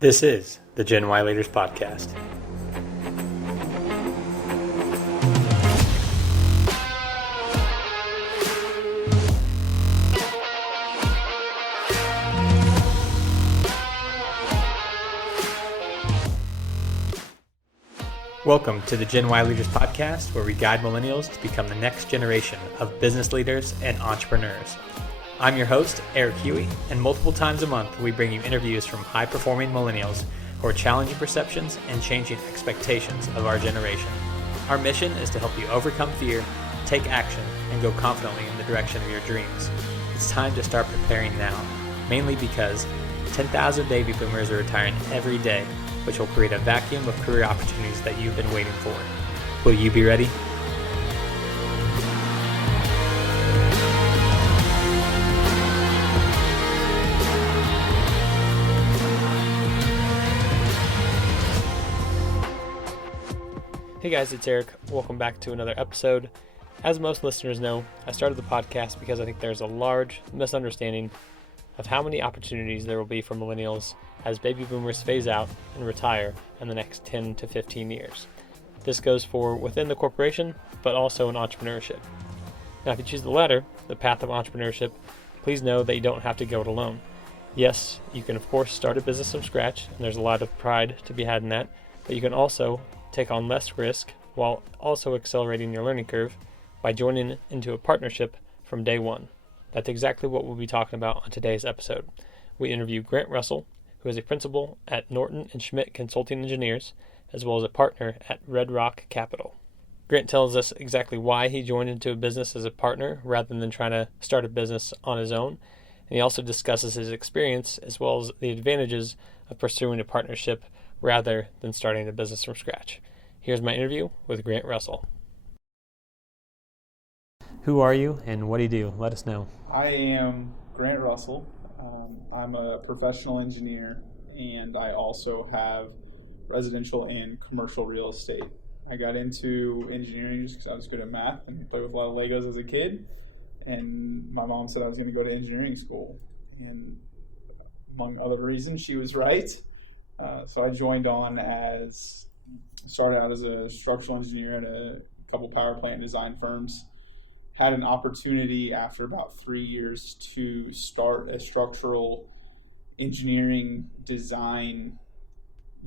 This is the Gen Y Leaders Podcast. Welcome to the Gen Y Leaders Podcast, where we guide millennials to become the next generation of business leaders and entrepreneurs. I'm your host, Eric Huey, and multiple times a month we bring you interviews from high-performing millennials who are challenging perceptions and changing expectations of our generation. Our mission is to help you overcome fear, take action, and go confidently in the direction of your dreams. It's time to start preparing now, mainly because 10,000 baby boomers are retiring every day, which will create a vacuum of career opportunities that you've been waiting for. Will you be ready? Hey guys, it's Eric. Welcome back to another episode. As most listeners know, I started the podcast because I think there's a large misunderstanding of how many opportunities there will be for millennials as baby boomers phase out and retire in the next 10 to 15 years. This goes for within the corporation, but also in entrepreneurship. Now, if you choose the latter, the path of entrepreneurship, please know that you don't have to go it alone. Yes, you can of course start a business from scratch, and there's a lot of pride to be had in that, but you can also take on less risk while also accelerating your learning curve by joining into a partnership from day one. That's exactly what we'll be talking about on today's episode. We interview Grant Russell, who is a principal at Norton and Schmidt Consulting Engineers, as well as a partner at Red Rock Capital. Grant tells us exactly why he joined into a business as a partner rather than trying to start a business on his own. And he also discusses his experience as well as the advantages of pursuing a partnership rather than starting a business from scratch. Here's my interview with Grant Russell. Who are you and what do you do? Let us know. I am Grant Russell. I'm a professional engineer, and I also have residential and commercial real estate. I got into engineering just because I was good at math and played with a lot of Legos as a kid, and my mom said I was going to go to engineering school, and among other reasons, she was right. So I started out as a structural engineer at a couple power plant design firms. Had an opportunity after about 3 years to start a structural engineering design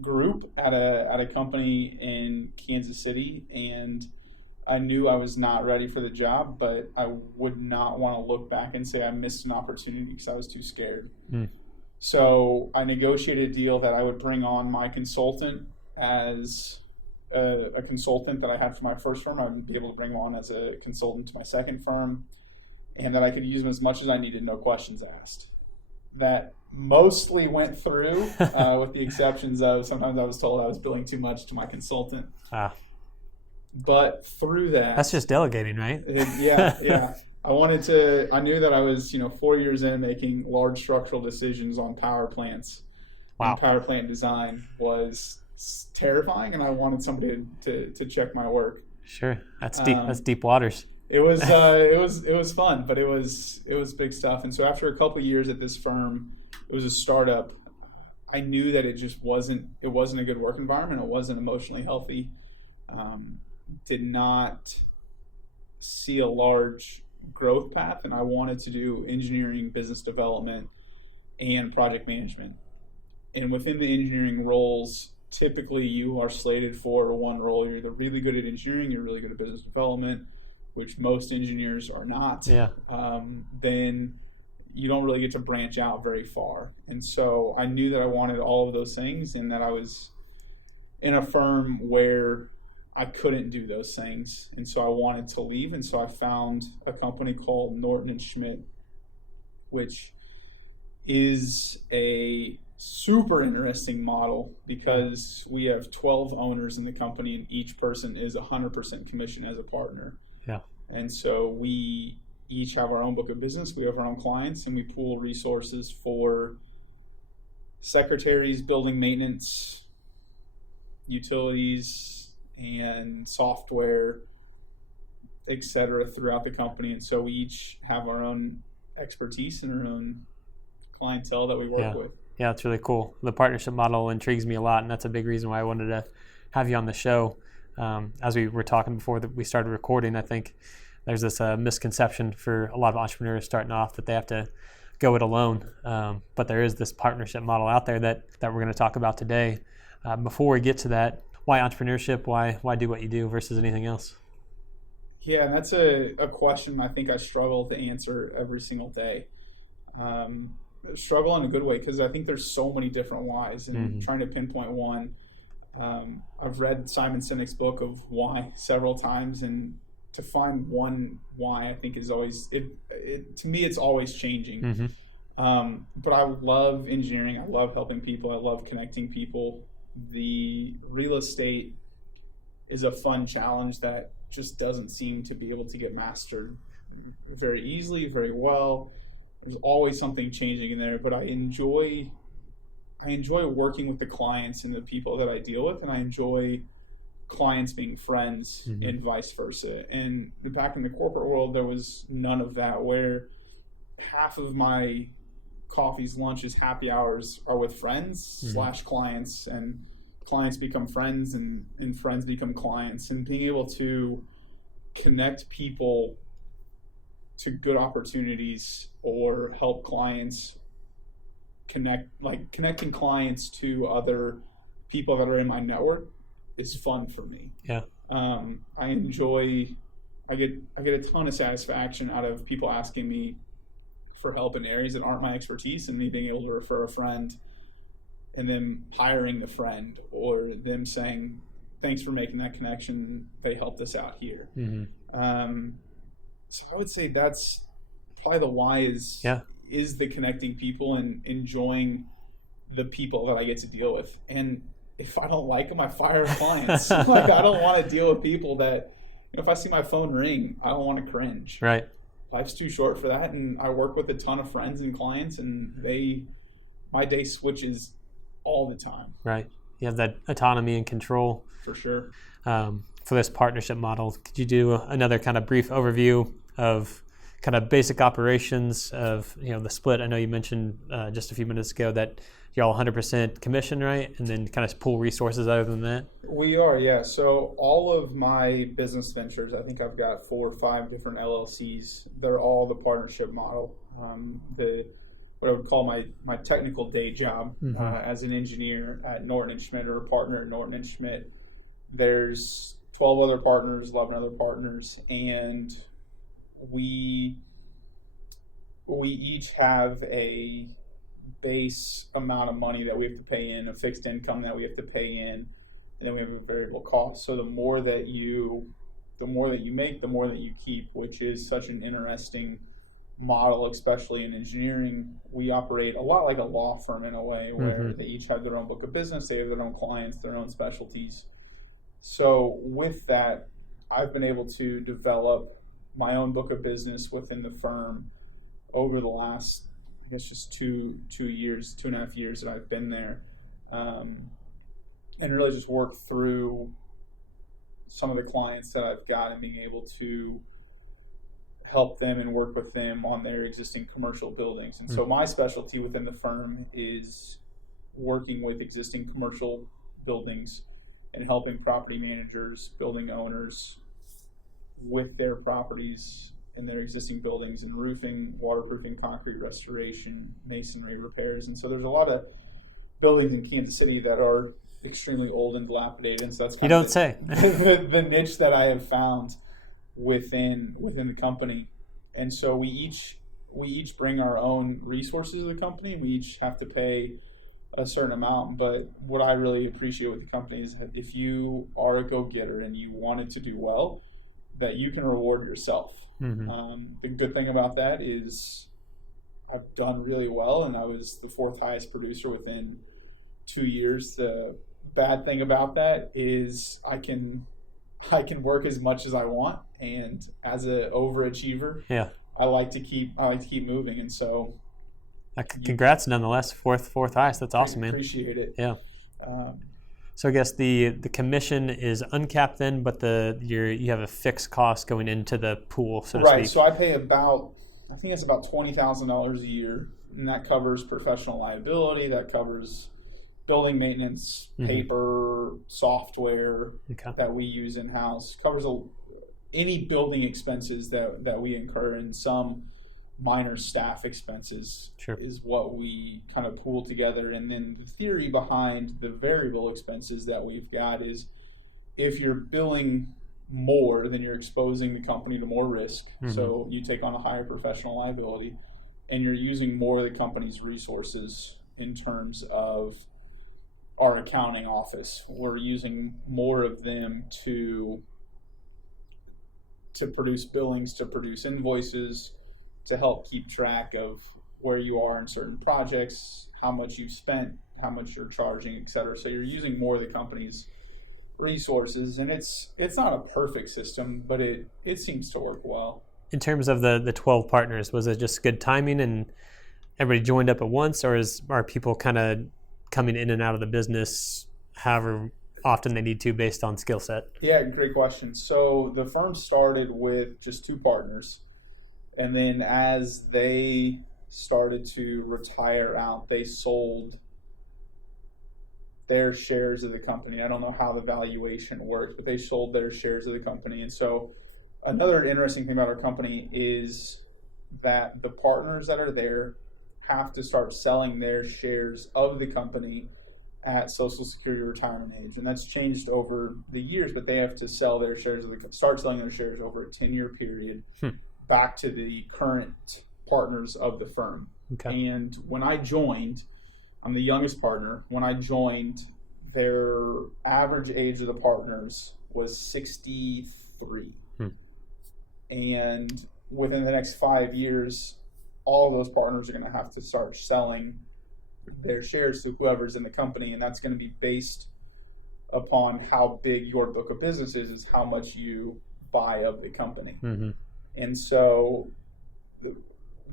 group at a company in Kansas City, and I knew I was not ready for the job, but I would not want to look back and say I missed an opportunity because I was too scared. So I negotiated a deal that I would bring on my consultant as a consultant that I had for my first firm. I would be able to bring him on as a consultant to my second firm, and that I could use him as much as I needed, no questions asked. That mostly went through, with the exceptions of sometimes I was told I was billing too much to my consultant. But through that... That's just delegating, right? Yeah. I knew that I was, 4 years in making large structural decisions on power plants. Wow. And power plant design was terrifying, and I wanted somebody to check my work. Sure. That's deep. That's deep waters. It was fun, but it was big stuff. And so after a couple of years at this firm, it was a startup. I knew that it wasn't a good work environment. It wasn't emotionally healthy. Did not see a large growth path, and I wanted to do engineering, business development, and project management. And within the engineering roles, typically you are slated for one role. You're either really good at engineering, you're really good at business development, which most engineers are not. Yeah. Then you don't really get to branch out very far. And so I knew that I wanted all of those things, and that I was in a firm where I couldn't do those things. And so I wanted to leave. And so I found a company called Norton and Schmidt, which is a super interesting model because we have 12 owners in the company, and each person is 100% commission as a partner. Yeah. And so we each have our own book of business. We have our own clients, and we pool resources for secretaries, building maintenance, utilities, and software, etc. throughout the company. And so we each have our own expertise and our own clientele that we work with. Yeah, that's really cool. The partnership model intrigues me a lot, and that's a big reason why I wanted to have you on the show. As we were talking before that we started recording, I think there's this misconception for a lot of entrepreneurs starting off that they have to go it alone. But there is this partnership model out there that we're going to talk about today. Before we get to that, why entrepreneurship? Why do what you do versus anything else? Yeah, and that's a question I think I struggle to answer every single day. Struggle in a good way, because I think there's so many different whys, and trying to pinpoint one. I've read Simon Sinek's book of Why several times, and to find one why, I think, is always to me it's always changing. But I love engineering. I love helping people. I love connecting people. The real estate is a fun challenge that just doesn't seem to be able to get mastered very easily, very well. There's always something changing in there, but I enjoy working with the clients and the people that I deal with, and I enjoy clients being friends and vice versa. And back in the corporate world, there was none of that, where half of my coffees, lunches, happy hours are with friends / clients, and clients become friends, and friends become clients. And being able to connect people to good opportunities, or help clients connecting clients to other people that are in my network, is fun for me. Yeah. I get a ton of satisfaction out of people asking me for help in areas that aren't my expertise, and me being able to refer a friend, and them hiring the friend, or them saying, thanks for making that connection, they helped us out here. So I would say that's probably the why is the connecting people and enjoying the people that I get to deal with. And if I don't like them, I fire clients. I don't want to deal with people that, if I see my phone ring, I don't want to cringe. Right. Life's too short for that. And I work with a ton of friends and clients, and my day switches all the time. Right. You have that autonomy and control. For sure. For this partnership model, could you do another kind of brief overview of kind of basic operations of the split? I know you mentioned just a few minutes ago that you're all 100% commission, right? And then kind of pool resources other than that? We are, yeah. So all of my business ventures, I think I've got 4 or 5 different LLCs. They're all the partnership model. What I would call my technical day job as an engineer at Norton and Schmidt, or a partner at Norton and Schmidt. There's 12 other partners, 11 other partners, and we each have a base amount of money that we have to pay in, a fixed income that we have to pay in, and then we have a variable cost. So the more that you make, the more that you keep, which is such an interesting model, especially in engineering. We operate a lot like a law firm in a way, where they each have their own book of business, they have their own clients, their own specialties. So with that, I've been able to develop my own book of business within the firm over the last, I guess, just 2.5 years that I've been there, and really just work through some of the clients that I've got, and being able to help them and work with them on their existing commercial buildings. And so my specialty within the firm is working with existing commercial buildings and helping property managers, building owners with their properties in their existing buildings, and roofing, waterproofing, concrete restoration, masonry repairs. And so there's a lot of buildings in Kansas City that are extremely old and dilapidated. And so that's kind of the niche that I have found within the company. And so we each bring our own resources to the company. We each have to pay a certain amount, but what I really appreciate with the company is that if you are a go-getter and you want it to do well, that you can reward yourself. The good thing about that is I've done really well, and I was the 4th highest producer within 2 years. The bad thing about that is I can work as much as I want, and as an overachiever, I like to keep moving. And so congrats nonetheless, fourth highest. That's awesome, man. Appreciate it. Yeah. So I guess the commission is uncapped then, but you have a fixed cost going into the pool, so to speak. Right. So I pay I think it's about $20,000 a year And that covers professional liability, that covers building maintenance, paper, software that we use in-house, covers any building expenses that we incur, and some minor staff expenses is what we kind of pool together. And then the theory behind the variable expenses that we've got is, if you're billing more, then you're exposing the company to more risk. So you take on a higher professional liability, and you're using more of the company's resources in terms of our accounting office. We're using more of them to produce billings, to produce invoices, to help keep track of where you are in certain projects, how much you've spent, how much you're charging, et cetera. So you're using more of the company's resources, and it's not a perfect system, but it seems to work well. In terms of the 12 partners, was it just good timing and everybody joined up at once, or are people kind of coming in and out of the business however often they need to based on skill set? Yeah, great question. So the firm started with just 2 partners, and then as they started to retire out, they sold their shares of the company. I don't know how the valuation works, but they sold their shares of the company. And so another interesting thing about our company is that the partners that are there have to start selling their shares of the company at Social Security retirement age. And that's changed over the years, but they have to sell their shares start selling their shares over a 10-year period back to the current partners of the firm. Okay. And when I joined, I'm the youngest partner. When I joined, their average age of the partners was 63. And within the next 5 years, all of those partners are going to have to start selling their shares to whoever's in the company, and that's going to be based upon how big your book of business is how much you buy of the company. And so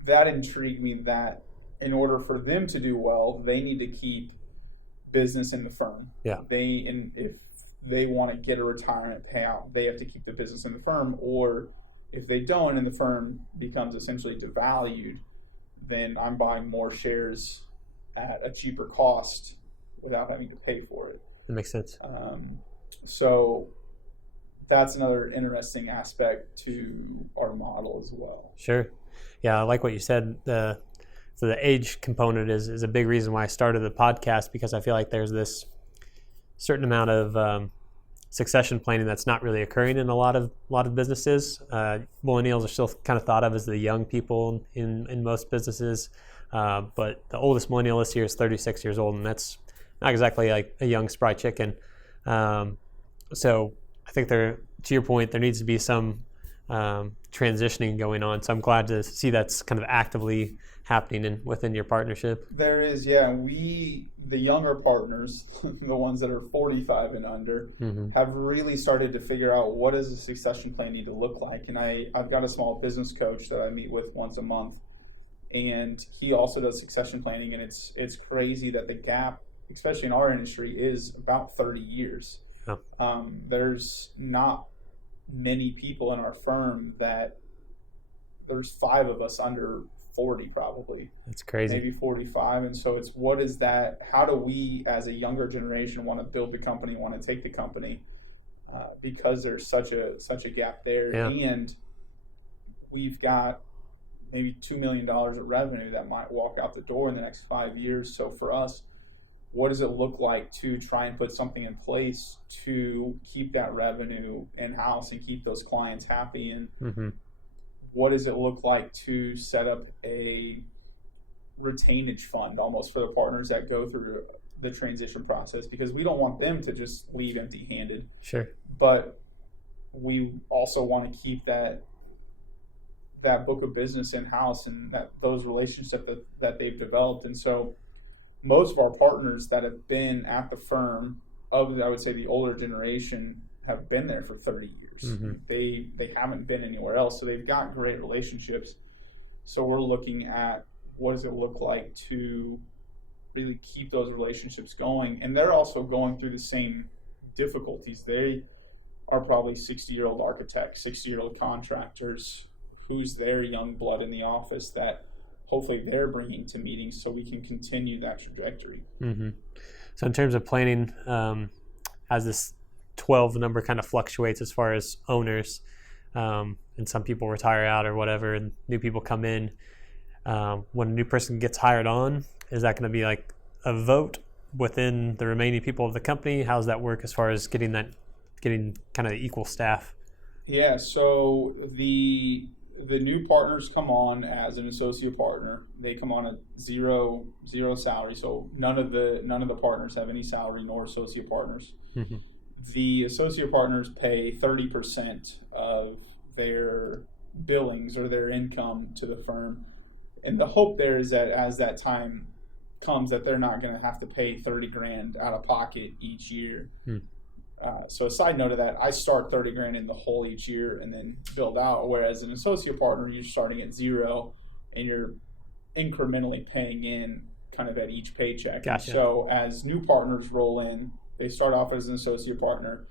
that intrigued me, that in order for them to do well, they need to keep business in the firm. If they want to get a retirement payout, they have to keep the business in the firm, or if they don't and the firm becomes essentially devalued, then I'm buying more shares at a cheaper cost without having to pay for it. That makes sense. So that's another interesting aspect to our model as well. Sure. Yeah, I like what you said. So the age component is a big reason why I started the podcast, because I feel like there's this certain amount of succession planning that's not really occurring in a lot of businesses. Millennials are still kind of thought of as the young people in most businesses, but the oldest millennial this year is 36 years old, and that's not exactly like a young spry chicken. So I think to your point, there needs to be some transitioning going on. So I'm glad to see that's kind of actively happening within your partnership. There is, yeah. The younger partners, the ones that are 45 and under, have really started to figure out, what does a succession plan need to look like? And I've got a small business coach that I meet with once a month, and he also does succession planning, and it's crazy that the gap, especially in our industry, is about 30 years. Yeah. There's not many people in our firm there's 5 of us under 40 probably. That's crazy. Maybe 45. And so it's, what is that? How do we as a younger generation want to build the company, want to take the company? Because there's such a gap there. Yeah. And we've got maybe $2 million of revenue that might walk out the door in the next 5 years. So for us, what does it look like to try and put something in place to keep that revenue in-house and keep those clients happy? And what does it look like to set up a retainage fund almost for the partners that go through the transition process? Because we don't want them to just leave empty-handed. Sure. But we also want to keep that book of business in-house and those relationships that they've developed. And so most of our partners that have been at the firm, I would say the older generation, have been there for 30 years. They haven't been anywhere else, so they've got great relationships. So we're looking at, what does it look like to really keep those relationships going? And they're also going through the same difficulties. They are probably 60-year-old architects, 60-year-old contractors, who's their young blood in the office that hopefully they're bringing to meetings so we can continue that trajectory. Mm-hmm. So in terms of planning, as this 12 number kind of fluctuates as far as owners, and some people retire out or whatever, and new people come in, when a new person gets hired on, is that going to be like a vote within the remaining people of the company? How does that work as far as getting kind of the equal staff? Yeah, so the new partners come on as an associate partner. They come on at zero salary. So none of the partners have any salary nor associate partners. Mm-hmm. The associate partners pay 30% of their billings or their income to the firm. And the hope there is that as that time comes that they're not going to have to pay $30,000 out of pocket each year. So a side note of that, I start $30,000 in the hole each year and then build out. Whereas an associate partner, you're starting at zero and you're incrementally paying in kind of at each paycheck. Gotcha. So as new partners roll in, they start off as an associate partner,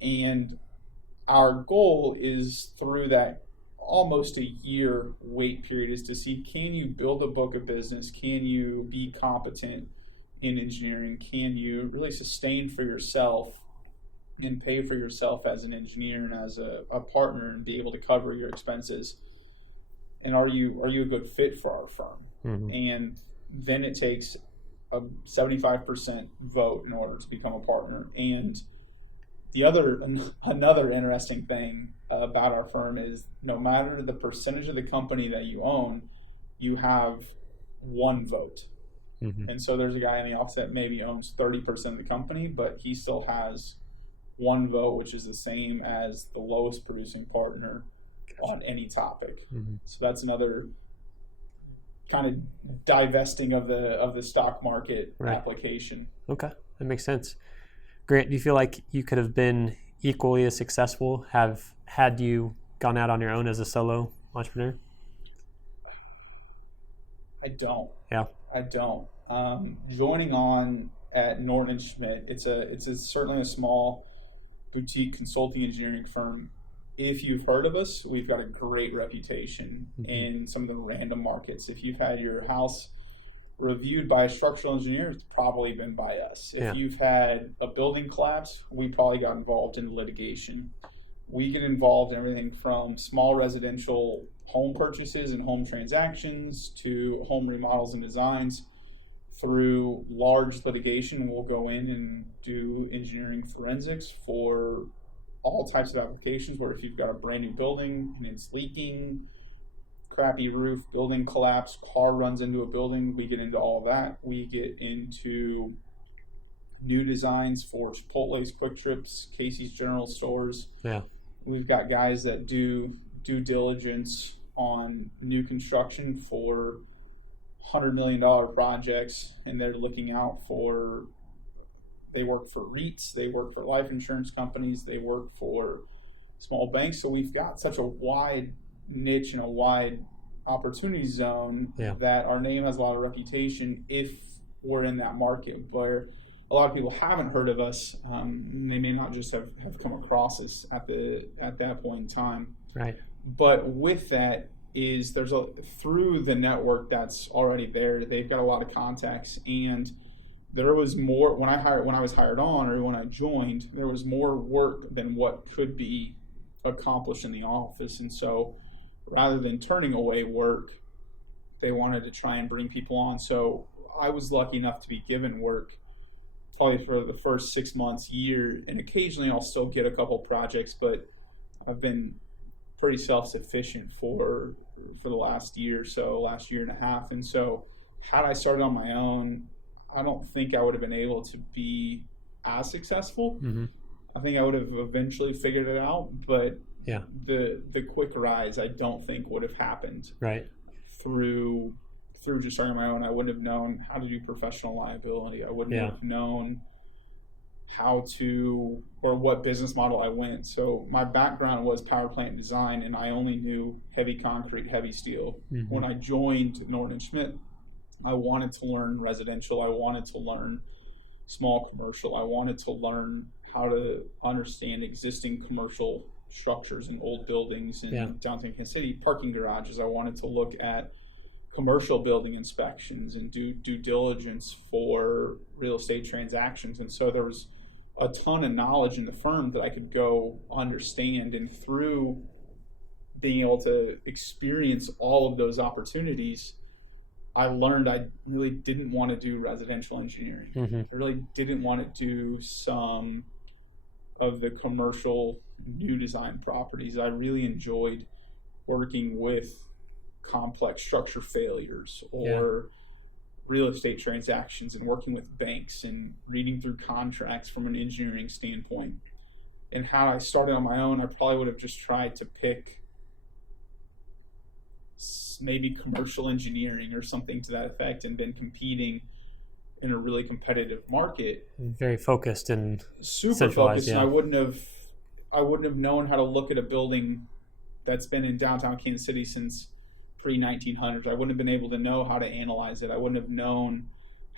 and our goal is through that almost a year wait period is to see, can you build a book of business? Can you be competent in engineering? Can you really sustain for yourself and pay for yourself as an engineer and as a partner and be able to cover your expenses? And are you a good fit for our firm? Mm-hmm. And then it takes a 75% vote in order to become a partner. And another interesting thing about our firm is no matter the percentage of the company that you own, you have one vote. Mm-hmm. And so there's a guy in the office that maybe owns 30% of the company, but he still has one vote, which is the same as the lowest producing partner on any topic. Mm-hmm. So that's another kind of divesting of the stock market application. Okay, that makes sense. Grant, do you feel like you could have been equally as successful had you gone out on your own as a solo entrepreneur? I don't. Yeah. I don't. Joining on at Norton and Schmidt, it's certainly a small boutique consulting engineering firm. If you've heard of us, we've got a great reputation in some of the random markets. If you've had your house reviewed by a structural engineer, it's probably been by us. If you've had a building collapse, we probably got involved in litigation. We get involved in everything from small residential home purchases and home transactions to home remodels and designs through large litigation. And we'll go in and do engineering forensics for all types of applications, where if you've got a brand new building and it's leaking, crappy roof, building collapse, car runs into a building, we get into all of that. We get into new designs for Chipotle's, Quick Trips, Casey's General Stores. Yeah. We've got guys that do due diligence on new construction for $100 million projects, and they're looking out for, they work for REITs, they work for life insurance companies, they work for small banks. So we've got such a wide niche and a wide opportunity zone that our name has a lot of reputation if we're in that market where a lot of people haven't heard of us. They may not just have come across us at that point in time. Right. But with that is through the network that's already there, they've got a lot of contacts, and there was more when I was hired on, or when I joined, there was more work than what could be accomplished in the office. And so rather than turning away work, they wanted to try and bring people on. So I was lucky enough to be given work probably for the first 6 months, year, and occasionally I'll still get a couple projects, but I've been pretty self-sufficient for the last year and a half. And so had I started on my own, I don't think I would have been able to be as successful. Mm-hmm. I think I would have eventually figured it out, but the quick rise I don't think would have happened. Right. Through just starting my own. I wouldn't have known how to do professional liability. I wouldn't have known how to, or what business model I went. So my background was power plant design, and I only knew heavy concrete, heavy steel. Mm-hmm. When I joined Norton and Schmidt, I wanted to learn residential. I wanted to learn small commercial. I wanted to learn how to understand existing commercial structures in old buildings in downtown Kansas City, parking garages. I wanted to look at commercial building inspections and do due diligence for real estate transactions. And so there was a ton of knowledge in the firm that I could go understand. And through being able to experience all of those opportunities, I learned I really didn't want to do residential engineering. I really didn't want to do some of the commercial new design properties. I really enjoyed working with complex structure failures or real estate transactions and working with banks and reading through contracts from an engineering standpoint. And had I started on my own, I probably would have just tried to pick maybe commercial engineering or something to that effect and been competing in a really competitive market. Very focused and super focused. And I wouldn't have known how to look at a building that's been in downtown Kansas City since pre-1900s. I wouldn't have been able to know how to analyze it. I wouldn't have known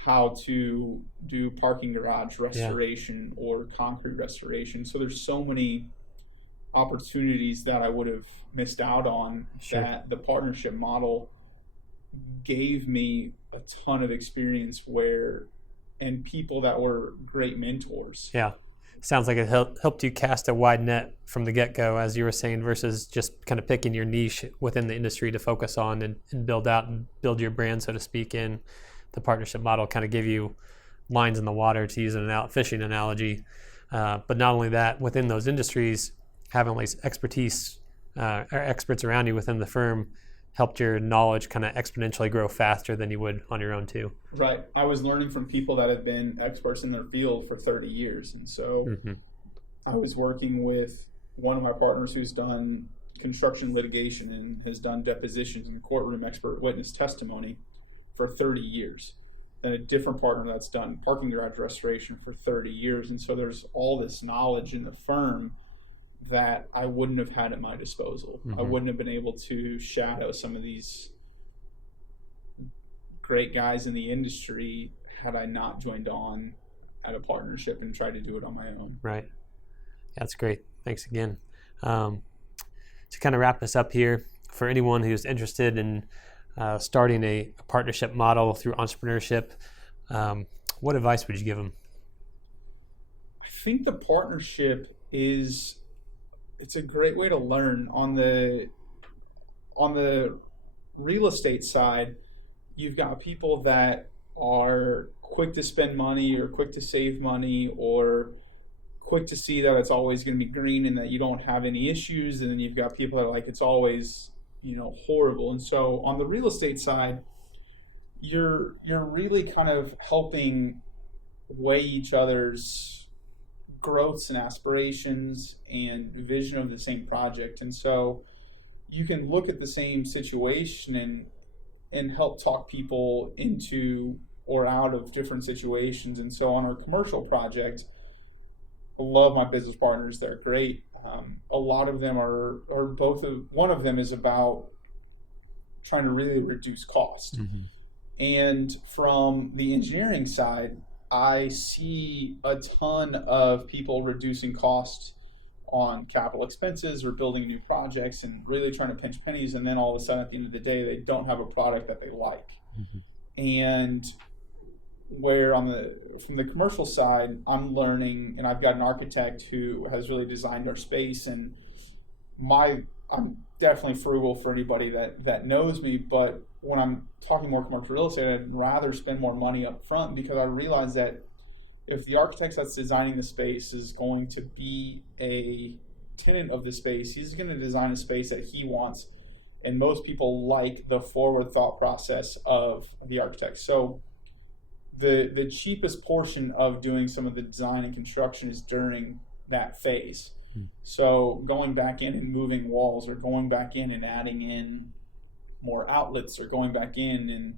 how to do parking garage restoration or concrete restoration. So there's so many opportunities that I would have missed out on that the partnership model gave me a ton of experience and people that were great mentors. Yeah. Sounds like it helped you cast a wide net from the get-go, as you were saying, versus just kind of picking your niche within the industry to focus on and build out and build your brand, so to speak. In the partnership model kind of give you lines in the water, to use an fishing analogy. But not only that, within those industries, having like expertise or experts around you within the firm helped your knowledge kind of exponentially grow faster than you would on your own too. Right. I was learning from people that have been experts in their field for 30 years. And so I was working with one of my partners who's done construction litigation and has done depositions in courtroom expert witness testimony for 30 years. Then a different partner that's done parking garage restoration for 30 years. And so there's all this knowledge in the firm that I wouldn't have had at my disposal. I wouldn't have been able to shadow some of these great guys in the industry had I not joined on at a partnership and tried to do it on my own. Right. That's great. Thanks again. To kind of wrap this up here, for anyone who's interested in starting a partnership model through entrepreneurship, what advice would you give them? I think the partnership it's a great way to learn. On the real estate side, you've got people that are quick to spend money or quick to save money or quick to see that it's always going to be green and that you don't have any issues. And then you've got people that are like, it's always, horrible. And so on the real estate side, you're really kind of helping weigh each other's growths and aspirations and vision of the same project. And so you can look at the same situation and help talk people into or out of different situations. And so on our commercial project, I love my business partners. They're great. A lot of them one of them is about trying to really reduce cost. And from the engineering side, I see a ton of people reducing costs on capital expenses or building new projects and really trying to pinch pennies. And then all of a sudden at the end of the day, they don't have a product that they like. And where from the commercial side, I'm learning, and I've got an architect who has really designed our space, and I'm definitely frugal for anybody that knows me, but when I'm talking more commercial real estate, I'd rather spend more money up front, because I realize that if the architect that's designing the space is going to be a tenant of the space, he's going to design a space that he wants. And most people like the forward thought process of the architect. So the cheapest portion of doing some of the design and construction is during that phase. So going back in and moving walls, or going back in and adding in more outlets, or going back in and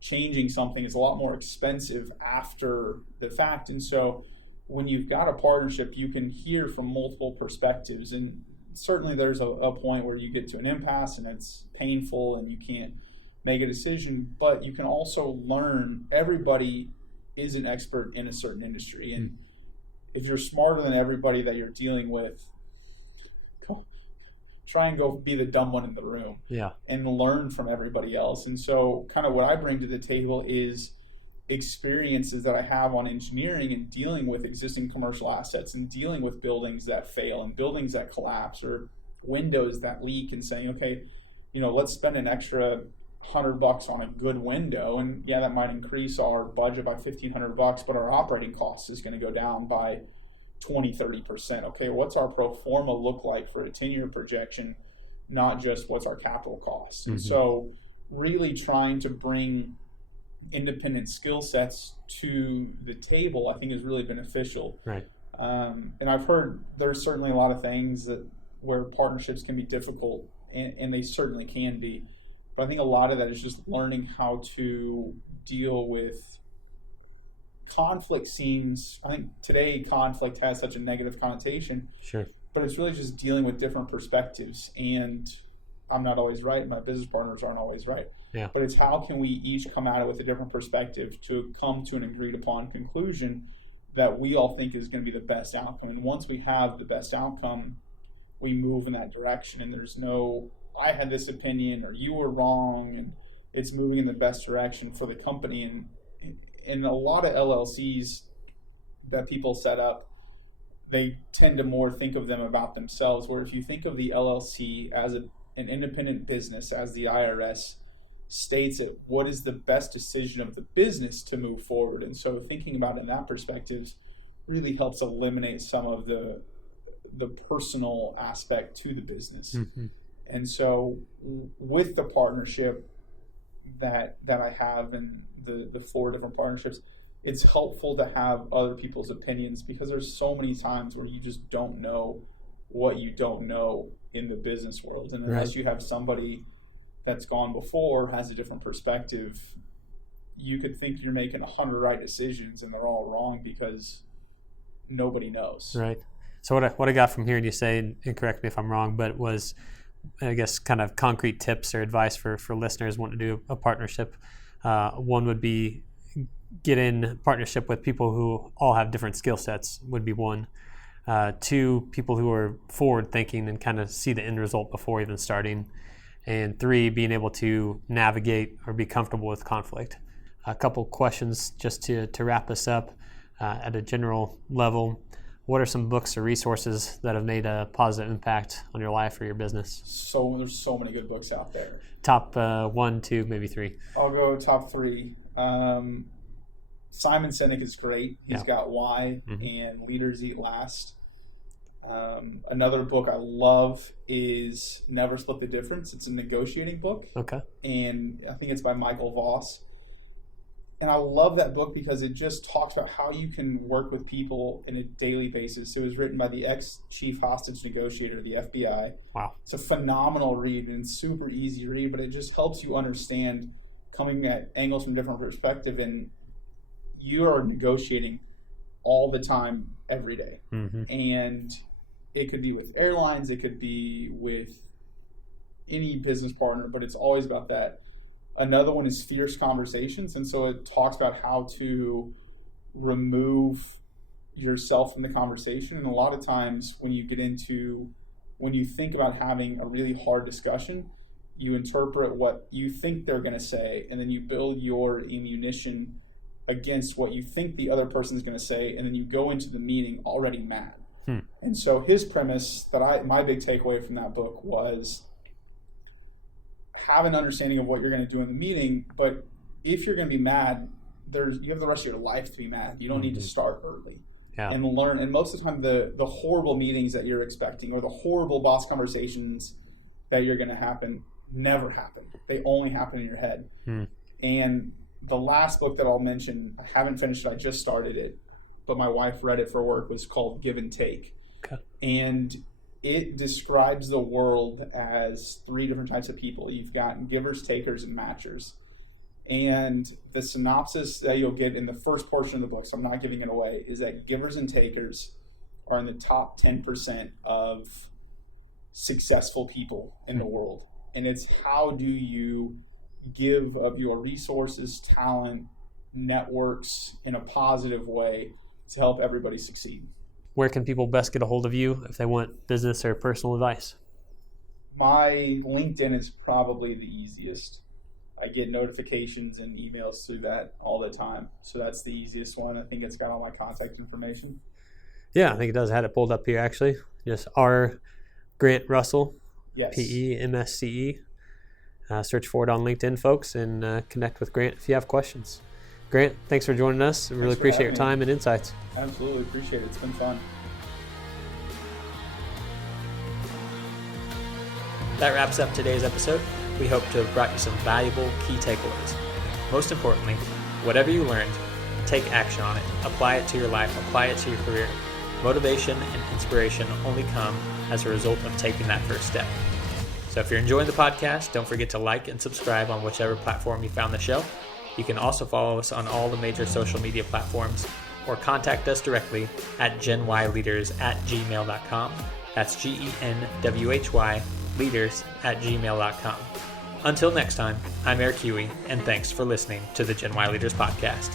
changing something is a lot more expensive after the fact. And so when you've got a partnership, you can hear from multiple perspectives. And certainly there's a point where you get to an impasse and it's painful and you can't make a decision, but you can also learn. Everybody is an expert in a certain industry. And if you're smarter than everybody that you're dealing with, try and go be the dumb one in the room. Yeah. And learn from everybody else. And so kind of what I bring to the table is experiences that I have on engineering and dealing with existing commercial assets and dealing with buildings that fail and buildings that collapse or windows that leak, and saying, okay, let's spend an extra $100 on a good window, and yeah, that might increase our budget by $1,500, but our operating cost is going to go down by 20-30%. Okay, what's our pro forma look like for a 10-year projection, not just what's our capital costs? Mm-hmm. And so really trying to bring independent skill sets to the table, I think, is really beneficial. Right. And I've heard there's certainly a lot of things where partnerships can be difficult, and they certainly can be. But I think a lot of that is just learning how to deal with conflict. I think today conflict has such a negative connotation. Sure. But it's really just dealing with different perspectives. And I'm not always right. My business partners aren't always right. Yeah. But it's how can we each come at it with a different perspective to come to an agreed upon conclusion that we all think is going to be the best outcome. And once we have the best outcome, we move in that direction. And there's no, I had this opinion or you were wrong, and it's moving in the best direction for the company. And a lot of LLCs that people set up, they tend to more think of them about themselves, where if you think of the LLC as an independent business, as the IRS states it, what is the best decision of the business to move forward? And so thinking about it in that perspective really helps eliminate some of the personal aspect to the business. Mm-hmm. And so with the partnership that I have and the 4 different partnerships, it's helpful to have other people's opinions, because there's so many times where you just don't know what you don't know in the business world. And unless you have somebody that's gone before, has a different perspective, you could think you're making 100 right decisions and they're all wrong because nobody knows. Right. So what I got from hearing you say, and correct me if I'm wrong, but was, I guess, kind of concrete tips or advice for listeners wanting to do a partnership. One would be get in partnership with people who all have different skill sets would be one. 2, people who are forward thinking and kind of see the end result before even starting. And 3, being able to navigate or be comfortable with conflict. A couple questions just to wrap us up at a general level. What are some books or resources that have made a positive impact on your life or your business? So there's so many good books out there. Top 1, 2, maybe 3. I'll go top 3. Simon Sinek is great. He's got Why and Leaders Eat Last. Another book I love is Never Split the Difference. It's a negotiating book. Okay. And I think it's by Michael Voss. And I love that book because it just talks about how you can work with people in a daily basis. It was written by the ex-chief hostage negotiator of the FBI. Wow. It's a phenomenal read and super easy read, but it just helps you understand coming at angles from different perspective. And you are negotiating all the time, every day. Mm-hmm. And it could be with airlines, it could be with any business partner, but it's always about that. Another one is Fierce Conversations. And so it talks about how to remove yourself from the conversation. And a lot of times when you think about having a really hard discussion, you interpret what you think they're going to say, and then you build your ammunition against what you think the other person is going to say, and then you go into the meeting already mad. And so his premise my big takeaway from that book was have an understanding of what you're going to do in the meeting, but if you're going to be mad, you have the rest of your life to be mad. You don't need to start early and learn. And most of the time, the horrible meetings that you're expecting or the horrible boss conversations that you're going to happen never happen. They only happen in your head. And the last book that I'll mention, I haven't finished it. I just started it, but my wife read it for work, was called Give and Take. Okay. And it describes the world as 3 different types of people. You've got givers, takers, and matchers. And the synopsis that you'll get in the first portion of the book, so I'm not giving it away, is that givers and takers are in the top 10% of successful people in the world. And it's how do you give of your resources, talent, networks in a positive way to help everybody succeed. Where can people best get a hold of you if they want business or personal advice? My LinkedIn is probably the easiest. I get notifications and emails through that all the time. So that's the easiest one. I think it's got all my contact information. Yeah, I think it does. I had it pulled up here, actually. Just R. Grant Russell, Yes. PEMSCE. Search for it on LinkedIn, folks, and connect with Grant if you have questions. Grant, thanks for joining us. Really appreciate your time and insights. Absolutely appreciate it. It's been fun. That wraps up today's episode. We hope to have brought you some valuable key takeaways. Most importantly, whatever you learned, take action on it. Apply it to your life. Apply it to your career. Motivation and inspiration only come as a result of taking that first step. So if you're enjoying the podcast, don't forget to like and subscribe on whichever platform you found the show. You can also follow us on all the major social media platforms or contact us directly at genwhyleaders@gmail.com. That's GENWHY leaders@gmail.com. Until next time, I'm Eric Huey, and thanks for listening to the Gen Y Leaders Podcast.